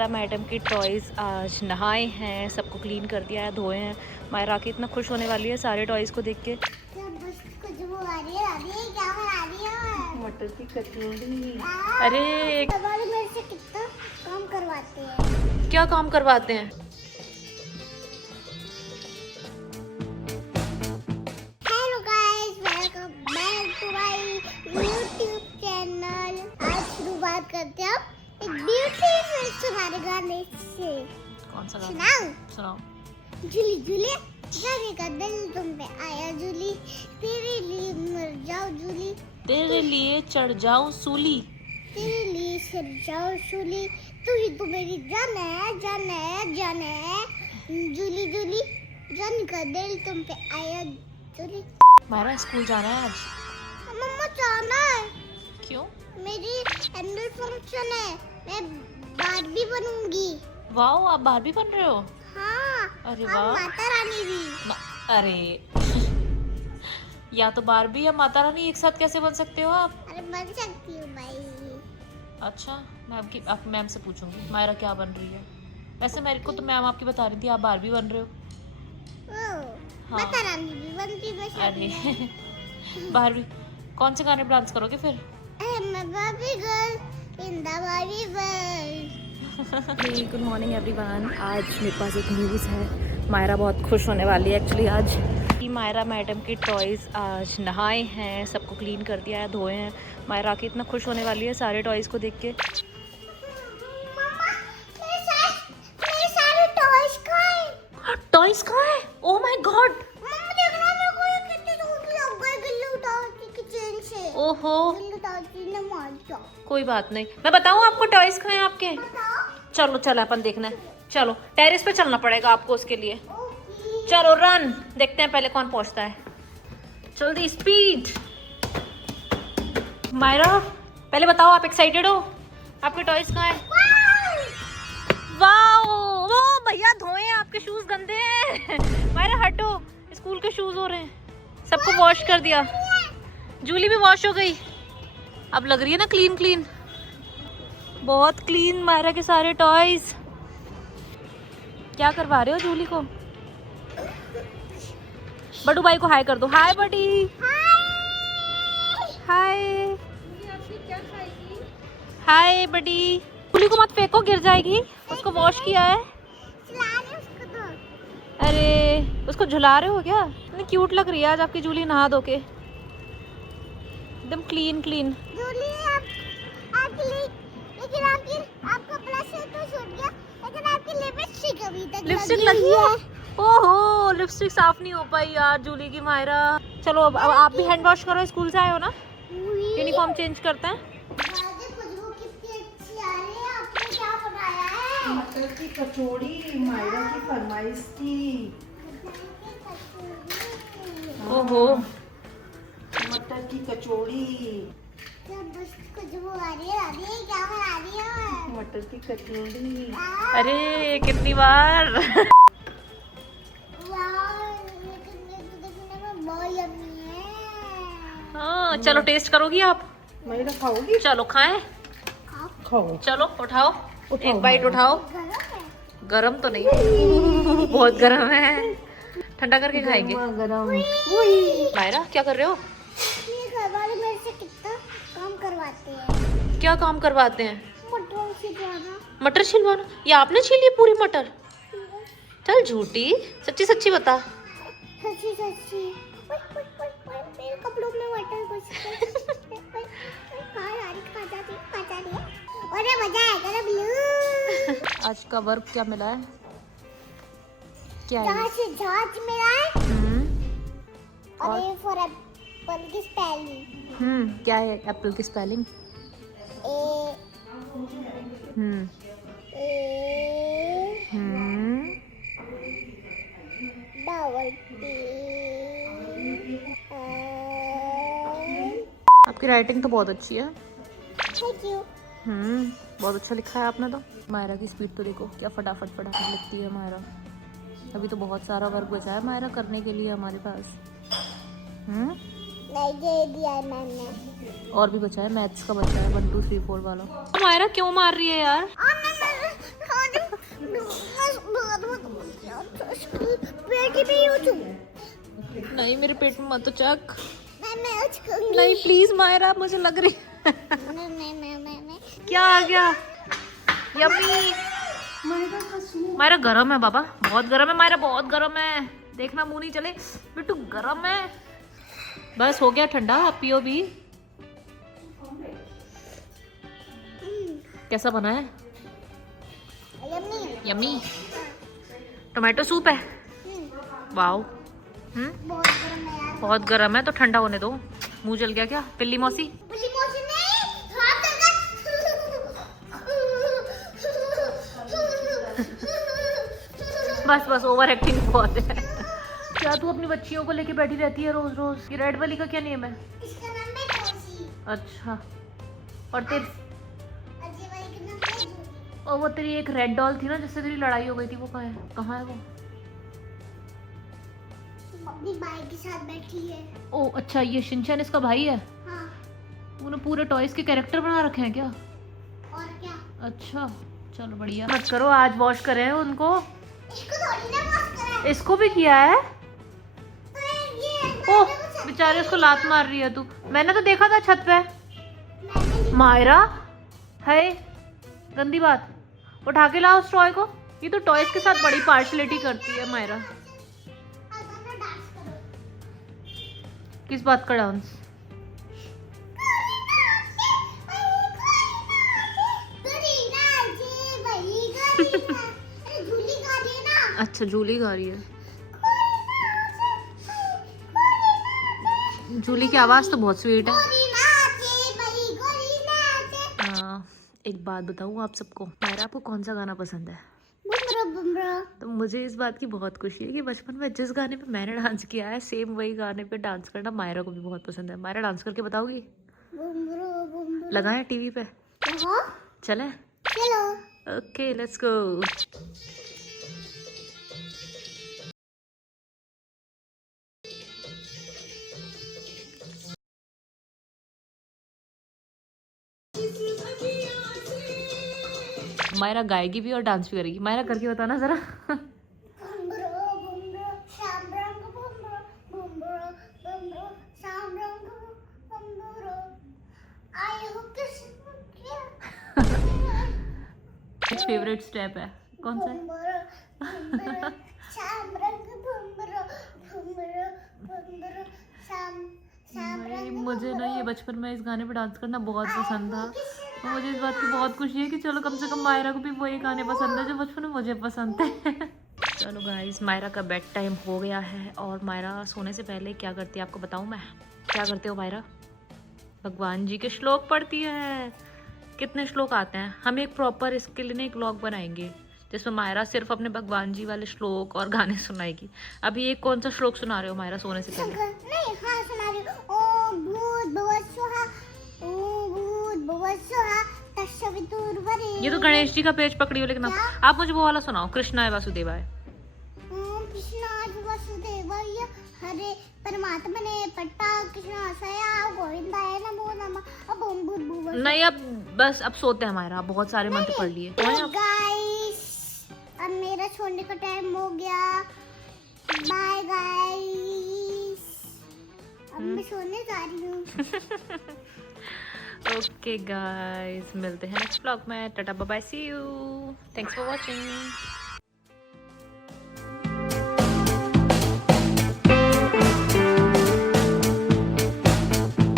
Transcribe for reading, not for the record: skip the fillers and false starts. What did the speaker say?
Myra madam की toys आज नहाए हैं, सबको क्लीन कर दिया है, धोए हैं। मायरा की इतना खुश होने वाली है सारे टॉयज़ को देख के। मटर की कचौड़ी। अरे मेरे से कितना काम करवाते हैं। क्या काम करवाते हैं? Hello guys, welcome back to my YouTube channel. आज शुरुआत करते हैं एक ब्यूटीफुल सुनारे गाने से। कौन सा गाना? सुनाओ। सुनाओ। झूली झूले जाने का दिल तुम पे आया झूली, तेरे लिए मर जाओ झूली, तेरे लिए चढ़ जाऊं सूली, तेरे लिए सर जाओ सूली, तू ही तो मेरी जान है, जान है, जान है। झूली झूली जाने का दिल तुम पे आया झूली। मायरा स्कूल जाना है आज? मम्मा जाना है। क्यों? मेरी एनुअल फंक्शन है, मैं बार्बी बनूंगी। वाओ, आप बारबी बन रहे हो? हाँ। अरे और वाह। माता रानी भी। अरे या तो बारबी या माता रानी एक साथ कैसे बन सकते हो आप? अरे बन सकती हूँ भाई। अच्छा, मैं आप मैम से पूछूंगी मायरा क्या बन रही है। वैसे मेरे को तो मैम आपकी बता रही थी आप बारबी बन रहे हो। हाँ। माता रानी भी बनती है शादी में। अरे बारबी कौन से गाने पे डांस करोगे फिर? मैं Barbie girl in the Barbie world. Good morning everyone. आज मेरे पास एक न्यूज़ है, मायरा बहुत खुश होने वाली है एक्चुअली आज। कि मायरा मैडम की टॉयज़ आज नहाए हैं, सबको क्लीन कर दिया है, धोए हैं। मायरा की इतना खुश होने वाली है सारे टॉयज़ को देख के। मम्मा, मेरे सारे टॉयज कहाँ हैं? टॉयज़ कहाँ है? Oh my God. मम्मा देखना, मेरे को ये कितने टूट लग गए गिल्ली उठाती की चेन से। ओहो, गिल्ली उठाती ने मार दिया। कोई बात नहीं, मैं बताऊँ आपको टॉयज़ कहाँ हैं आपके? चलो चलो अपन देखना है। चलो टेरेस पे चलना पड़ेगा आपको उसके लिए। चलो रन, देखते हैं पहले कौन पहुंचता है। जल्दी स्पीड। मायरा पहले बताओ आप एक्साइटेड हो? आपके टॉयज कहाँ हैं? वाओ, वो भैया धोए हैं, आपके शूज गंदे हैं। मायरा हटो, स्कूल के शूज हो रहे हैं। सबको वॉश कर दिया, जूली भी वॉश हो गई। अब लग रही है ना क्लीन क्लीन, बहुत क्लीन मायरा के सारे टॉयज। क्या करवा रहे हो जूली को? बड़ू भाई को हाय कर दो। हाय बडी। हाय हाय बडी। जूली को मत फेंको, गिर जाएगी। उसको वॉश किया है। अरे उसको झुला रहे हो क्या? इतनी क्यूट लग रही है आज आपकी जूली नहा धो के, एकदम क्लीन क्लीन। लेकिन आपका ब्रश तो छूट गया, लेकिन आपकी लिपस्टिक अभी तक लिपस्टिक लगी है। ओहो, लिपस्टिक साफ नहीं हो पाई यार जूली की। मायरा चलो अब आप भी हैंड वॉश करो, स्कूल से आए हो ना, यूनिफॉर्म चेंज करते हैं। खुशबू कितनी अच्छी आ रही है। आपने क्या बनाया है? मटर की कचौड़ी, मायरा की फरमाइश की। ओहो, मटर की कचौड़ी, खुशबू आ रही है। क्या बना रही है? मटर की कचौड़ी। अरे कितनी बार। हाँ चलो टेस्ट करोगी आप? मायरा खाओगी? चलो खाएं। खाओ। चलो उठाओ, उठाओ एक बाइट मायरा। उठाओ। गरम तो नहीं, बहुत गरम है, ठंडा करके खाएंगे। गरम। मायरा क्या कर रहे हो? घर वाले मेरे से कितना काम करवाते हैं। क्या काम करवाते हैं? मटर छिलवाना। मटर छिलवाना? ये आपने छीली है पूरी मटर? चल झूठी, सच्ची सच्ची बता। सच्ची सच्ची। मेरे कपड़ों में मटर घुस गई। खा जा रही। अरे मजा आएगा ना ब्लू। आज का वर्क क्या मिला है? क्या है? जहाँ से जहाज मिला है। और और? ये फॉर एप्पल की स्पेलिंग। क्या है एप्पल की स्पेलिंग? A double T. आपकी राइटिंग तो बहुत अच्छी है। Thank you. बहुत अच्छा लिखा है आपने तो। मायरा की स्पीड तो देखो, क्या फटाफट फटाफट लिखती है मायरा। अभी तो बहुत सारा वर्क बचा है मायरा करने के लिए हमारे पास। नहीं दे दिया है मैंने। और भी बचा है, मैथ्स का बचा है 1 2 3 4 वाला। मायरा क्यों मार रही है यार? नहीं मेरे पेट में मत तो चक। मैं उचकूंगी। नहीं प्लीज मायरा, मुझे लग रही मैं क्या आ गया? यम्मी। मायरा गरम है बाबा, बहुत गरम है मायरा, बहुत गरम है। देखना मुंह नहीं चले बिट्टू, गरम है। बस हो गया ठंडा, आप पियो भी। कैसा बना है? यम्मी। यम्मी। टोमेटो सूप है। वाओ। बहुत गरम है यार। बहुत गरम है तो ठंडा होने दो। मुंह जल गया क्या पिल्ली मौसी? बिल्ली मौसी नहीं, हाथ बस बस ओवर एक्टिंग बहुत है। क्या तू अपनी बच्चियों को लेके बैठी रहती है रोज रोज? ये रेड वाली का क्या नेम है? इसका नाम है मौसी। अच्छा। और तेरी अजय भाई का नाम है जूली। और वो तेरी एक रेड डॉल थी ना जिससे तेरी लड़ाई हो गई थी, वो कहाँ है? कहाँ है वो? अपनी भाई के साथ बैठी है। ओ अच्छा, ये शिनचैन इसका भाई है। हाँ। उन्होंने पूरे टॉयज के कैरेक्टर बना रखे हैं क्या? और क्या? अच्छा चलो बढ़िया। मत करो, आज वॉश करे हैं उनको। इसको थोड़ी ना वॉश करा है। इसको भी किया है? तो ये ओह बेचारे, उसको लात मार रही है तू। मैंने तो देखा था छत पे। मैंने मायरा है, गंदी बात। उठा के लाओ उस टॉय को। ये तो टॉयज के साथ बड़ी पार्शलिटी करती है मायरा। अपना डांस करो। किस बात का डांस? अच्छा जूली गा रही है। जूली की आवाज तो बहुत स्वीट है। एक बात बताऊँ आप सबको, मायरा आपको कौन सा गाना पसंद है? तो मुझे इस बात की बहुत खुशी है कि बचपन में जिस गाने पे मैंने डांस किया है, सेम वही गाने पे डांस करना मायरा को भी बहुत पसंद है। मायरा डांस करके बताओगी? लगाएं टीवी पे? चले? चलो। Okay let's go. मायरा गाएगी भी और डांस भी करेगी। मायरा करके बताना जरा। फेवरेट स्टेप है कौन सा है? मुझे ना ये बचपन में इस गाने पे डांस करना बहुत पसंद था। तो मुझे इस बात की बहुत खुशी है कि चलो कम से कम मायरा को भी वही गाने पसंद है जो बचपन में मुझे पसंद थे। चलो गाइस, मायरा का बेड टाइम हो गया है और मायरा सोने से पहले क्या करती है आपको बताऊं मैं? क्या करते हो मायरा? भगवान जी के श्लोक पढ़ती है। कितने श्लोक आते हैं? हम एक प्रॉपर इसके लिए एक व्लॉग बनाएंगे जिसमें मायरा सिर्फ अपने भगवान जी वाले श्लोक और गाने सुनाएगी। अभी एक कौन सा श्लोक सुना रहे हो मायरा सोने से पहले? नहीं, हाँ सुना रही हूँ। ओम भूर्भुवः स्वः, ओम भूर्भुवः स्वः, तत्सवितुर्वरेण्यं। ये तो गणेश जी का पेज पकड़ी हो, लेकिन आप मुझे वो वाला सुनाओ, कृष्णाय वासुदेवाय। ओम कृष्णाय वासुदेवाय, हरे परमात्मने पट्टा कृष्णाय गोविंदाय नमो नमः। अब ओम भूर्भुवः। नहीं, अब बस अब सोते हैं मायरा, बहुत सारे मंत्र पढ़ लिए। गाइस, अब मेरा सोने का टाइम हो गया। बाय गाइस, अब मैं सोने जा रही हूँ। ओके गाइस, मिलते हैं नेक्स्ट व्लॉग में। Tata bye bye, see you, thanks for watching.